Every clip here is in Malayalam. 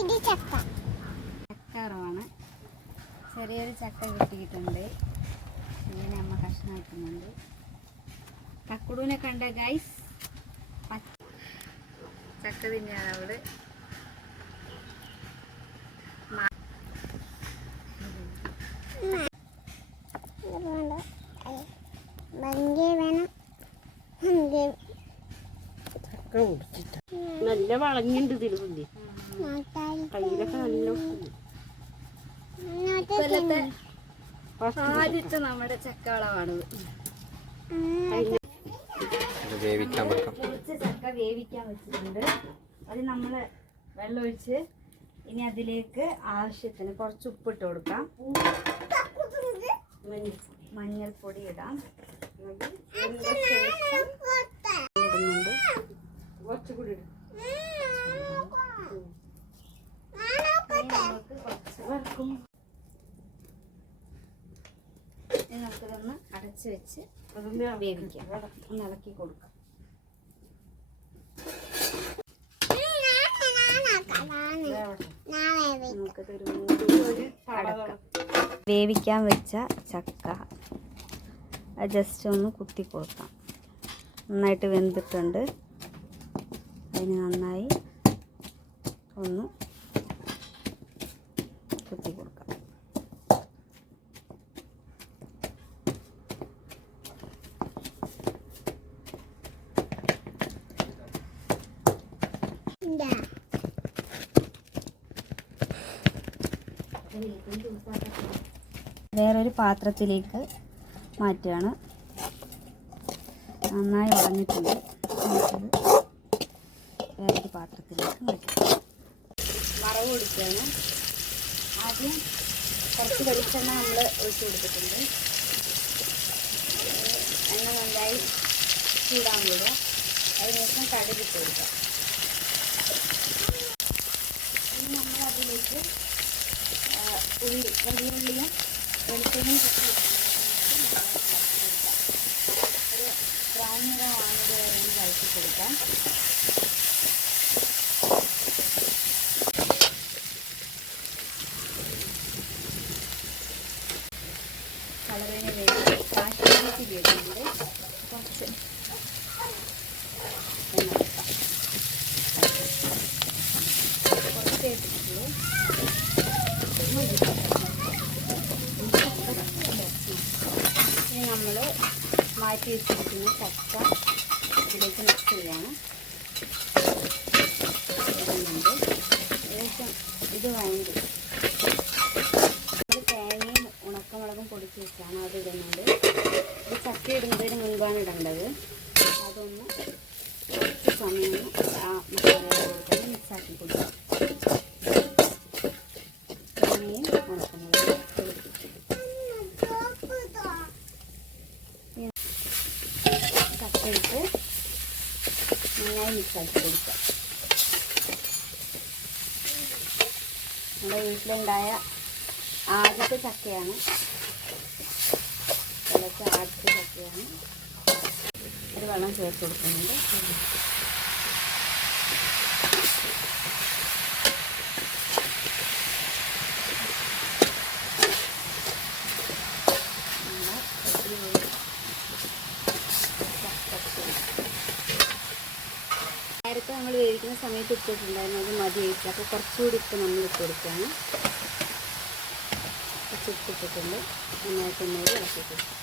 ഇത് ചക്ക ചക്കാറമാണ് ചെറിയൊരു ചക്ക കിട്ടിയിട്ടുണ്ട്. ഇങ്ങനെ അമ്മ കഷ്ണം വെക്കുന്നുണ്ട് കക്കുടൂനെ കണ്ട ഗൈസ് ചക്ക തിന്നെയാണ് അവൾ. നല്ല വളഞ്ഞിണ്ട് തിരുവല്ലേ കയ്യിലൊക്കെ നല്ല ആദ്യത്തെ നമ്മുടെ ചക്കളമാണിത് ഇത്. വേവിക്കാൻ വെക്കാം. ചക്ക വേവിക്കാൻ വെച്ചിട്ടുണ്ട്. അത് നമ്മൾ വെള്ളം ഒഴിച്ച് ഇനി അതിലേക്ക് ആവശ്യത്തിന് കുറച്ച് ഉപ്പിട്ട് കൊടുക്കാം. മഞ്ഞൾപ്പൊടി ഇടാം. ഇടുന്നുണ്ട് കുറച്ചുകൂടി ഇട്. ഇനി നമുക്ക് കുറച്ച് വറുക്കും ഇനി നമുക്കിതൊന്ന് അടച്ച് വെച്ച് വേവിക്കാം. ഒന്ന് ഇളക്കി കൊടുക്കാം. വേവിക്കാൻ വെച്ച ചക്ക അത് ജസ്റ്റ് ഒന്ന് കുത്തി കൊടുക്കാം. നന്നായിട്ട് വെന്തിട്ടുണ്ട്. അതിന് നന്നായി ഒന്ന് കുത്തി കൊടുക്കാം വേറൊരു പാത്രത്തിലേക്ക് മാറ്റുകയാണ്. നന്നായി ഉറഞ്ഞിട്ടുണ്ട് വേറൊരു പാത്രത്തിലേക്ക് മാറ്റാം വറവ് കൊടുക്കുകയാണ്. ആദ്യം കുറച്ച് വെളിച്ചെണ്ണ നമ്മൾ ഒഴിച്ചു കൊടുത്തിട്ടുണ്ട്. എണ്ണ നന്നായി ചൂടാൻ കൂടുക അതിനുശേഷം കടുകിട്ട് കൊടുക്കുക. നമ്മൾ അതിലേക്ക് ഉള്ളി വലിയ ഉള്ളിയും വെളുത്തുള്ളിയും ഒരു ബ്രൗൺ നിറം വാങ്ങുക കഴിച്ചു കൊടുക്കാം കളറിന് വേണ്ടി കാശ്മീരി ചില്ലി ഇടുന്നുണ്ട് കുറച്ച് എണ്ണ കൊടുക്കാം കുറച്ച് ഇട്ടിട്ടുള്ളൂ ഇനി നമ്മൾ മാറ്റി വെച്ചിരിക്കുന്ന ചക്ക ഇതിലേക്ക് മിക്സ് ചെയ്യാണ്. ഏകദേശം ഇത് വേണ്ടി. തേങ്ങയും ഉണക്കമുളകും പൊടിച്ച് വെച്ചാണ് അത് ഇടുന്നുണ്ട് ഇത് ചക്ക ഇടുന്നതിന് മുൻപാണ് ഇടേണ്ടത് അതൊന്ന് കുറച്ച് സമയം ഒന്ന് ആ മസാലയുടെ കൂടെ തന്നെ മിക്സാക്കി കൊടുക്കാം തേങ്ങയും ഉണക്കമുളകും ചക്ക ഇട്ട് നന്നായി മിക്സാക്കി കൊടുക്കുക നമ്മുടെ വീട്ടിലുണ്ടായ ആദ്യത്തെ ചക്കയാണ്. ആദ്യത്തെ ചക്കയാണ്. ഒരു വെള്ളം ചേർത്ത് കൊടുക്കുന്നുണ്ട്. നേരത്തെ നമ്മൾ വേവിക്കുന്ന സമയത്ത് ഇട്ടിട്ടുണ്ടായിരുന്നു. അത് മതി കഴിച്ചു അപ്പോൾ കുറച്ചുകൂടി ഇപ്പം നമ്മൾ ഇട്ട് കൊടുക്കുകയാണ്. കുറച്ച് ഉപ്പിട്ടിട്ടുണ്ട് നന്നായിട്ട് ഒന്നുകൂടി ഇളക്കി കൊടുക്കും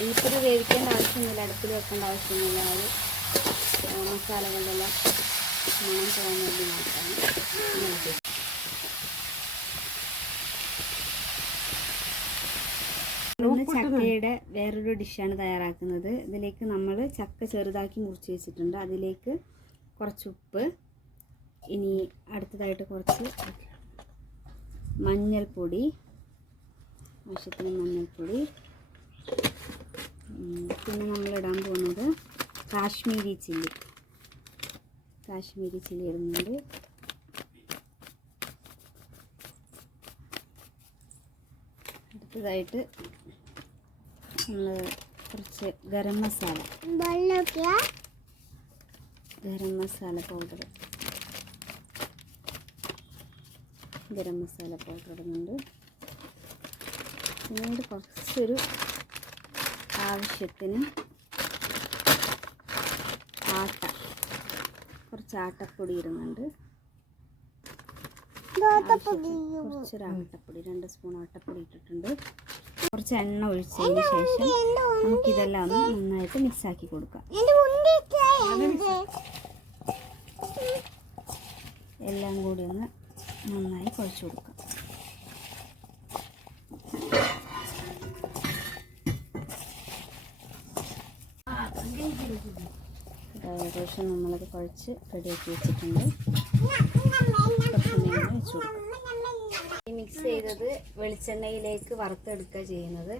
ഇനിയിപ്പോൾ വേവിക്കേണ്ട ആവശ്യമൊന്നുമില്ല. അടുപ്പിൽ വെക്കേണ്ട ആവശ്യമൊന്നുമില്ല. ആ ഒരു മസാലകളെല്ലാം മണം പോകാൻ വേണ്ടി മാത്രമാണ്. ഇങ്ങനെ ചെയ്തത്. ഇന്ന് ചക്കയുടെ വേറൊരു ഡിഷാണ് തയ്യാറാക്കുന്നത്. ഇതിലേക്ക് നമ്മൾ ചക്ക ചെറുതാക്കി മുറിച്ച് വെച്ചിട്ടുണ്ട്. അതിലേക്ക് കുറച്ച് ഉപ്പ് ഇനി അടുത്തതായിട്ട് കുറച്ച് മഞ്ഞൾപ്പൊടി ആവശ്യത്തിന് മഞ്ഞൾപ്പൊടി. പിന്നെ നമ്മൾ ഇടാൻ പോകുന്നത് കാശ്മീരി ചില്ലി. കാശ്മീരി ചില്ലി ഇടുന്നുണ്ട്. അടുത്തതായിട്ട് നമ്മൾ കുറച്ച് ഗരം മസാല. ഗരം മസാല പൗഡർ ഗരം മസാല പൗഡർ ഇടുന്നുണ്ട്. പിന്നീട് കുറച്ചൊരു ആവശ്യത്തിന് ആട്ട. കുറച്ച് ആട്ടപ്പൊടി ഇടുന്നുണ്ട്. കുറച്ചൊരു ആട്ടപ്പൊടി രണ്ട് സ്പൂൺ ആട്ടപ്പൊടി ഇട്ടിട്ടുണ്ട്. കുറച്ച് എണ്ണ ഒഴിച്ചതിന് ശേഷം നമുക്കിതെല്ലാം ഒന്ന് നന്നായിട്ട് മിക്സാക്കി കൊടുക്കാം. എല്ലാം കൂടി ഒന്ന് നന്നായി കുഴച്ച് കൊടുക്കാം. ഏകദേശം നമ്മളത് കുഴച്ച് റെഡിയാക്കി വെച്ചിട്ടുണ്ട്. കുറച്ച് നേരം വെച്ച് കൊടുക്കാം. മിക്സ് ചെയ്തത് വെളിച്ചെണ്ണയിലേക്ക് വറുത്തെടുക്കുക ചെയ്യുന്നത്.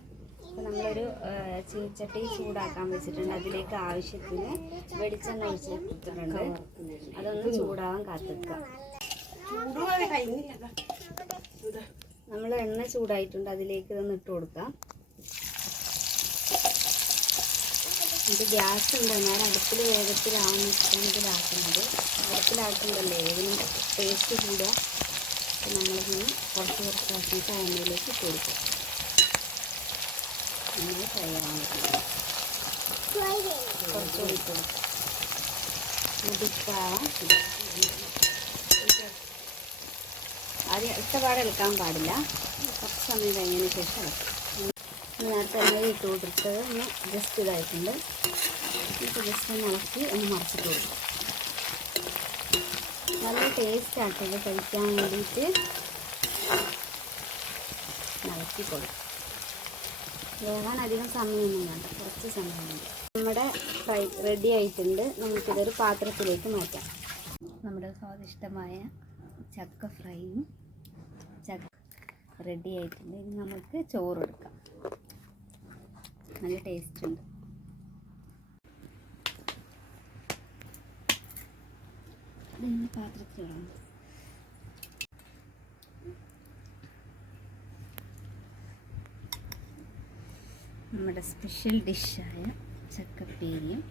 അപ്പോൾ നമ്മളൊരു ചീച്ചട്ടി ചൂടാക്കാൻ വെച്ചിട്ടുണ്ട്. അതിലേക്ക് ആവശ്യത്തിന് വെളിച്ചെണ്ണ ഒഴിച്ച് കൊടുത്തിട്ടുണ്ട് അതൊന്ന് ചൂടാവാൻ കാത്തെടുക്കുക നമ്മൾ എണ്ണ ചൂടായിട്ടുണ്ട്. അതിലേക്ക് ഇതൊന്ന് ഇട്ട് കൊടുക്കാം. ഇത് ഗ്യാസ് ഉണ്ട് എന്നാൽ അടുപ്പിൽ വേഗത്തിലാവുന്ന ഇഷ്ടം ഇതിലാക്കുന്നത് അടുപ്പിലാക്കുന്നുണ്ടല്ലേ. ഇതിന് ടേസ്റ്റ് കൂടുക അപ്പം നമ്മളിങ്ങനെ കുറച്ച് കുറച്ചാക്കിയിട്ട് എണ്ണയിലേക്ക് ഇട്ട് കൊടുക്കും. നമ്മൾ ഫ്രൈ ആവാൻ കുറച്ച് കൊടുക്കും. മുതിപ്പാവാം ആദ്യം ഇഷ്ടപാടെ എടുക്കാൻ പാടില്ല. കുറച്ച് സമയം കഴിഞ്ഞതിന് ശേഷം നേരത്തെ എണ്ണയിൽ ഇട്ട് കൊടുത്തത് ഒന്ന് ജസ്റ്റ് ഇതായിട്ടുണ്ട്. ഇപ്പോൾ ജസ്റ്റ് ഒന്ന് ഇളക്കി ഒന്ന് മറച്ചിട്ട് കൊടുക്കും. നല്ല ടേസ്റ്റ് ഇത് കഴിക്കാൻ വേണ്ടിയിട്ട്. ഇളക്കി കൊടുക്കും അധികം സമയമൊന്നും വേണ്ട. കുറച്ച് സമയം മതി നമ്മുടെ ഫ്രൈ റെഡി ആയിട്ടുണ്ട്. നമുക്കിതൊരു പാത്രത്തിലേക്ക് മാറ്റാം. നമ്മുടെ സ്വാദിഷ്ടമായ ചക്ക ഫ്രൈയും ചക്ക റെഡി ആയിട്ടുണ്ട്. ഇനി നമുക്ക് ചോറ് എടുക്കാം. നല്ല ടേസ്റ്റ് ഉണ്ട്. ഇതിന് പാത്രത്തിലാണ് നമ്മുടെ സ്പെഷ്യൽ ഡിഷായ ചക്കപ്പേരിയും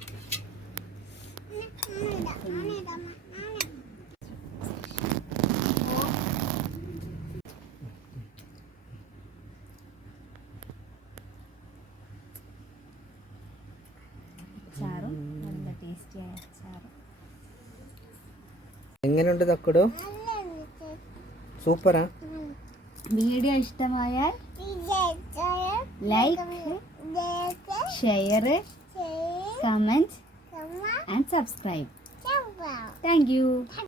എങ്ങനെയുണ്ട് തക്കടു? സൂപ്പറാ. വീഡിയോ ഇഷ്ടമായാൽ like share comment and subscribe. Thank you.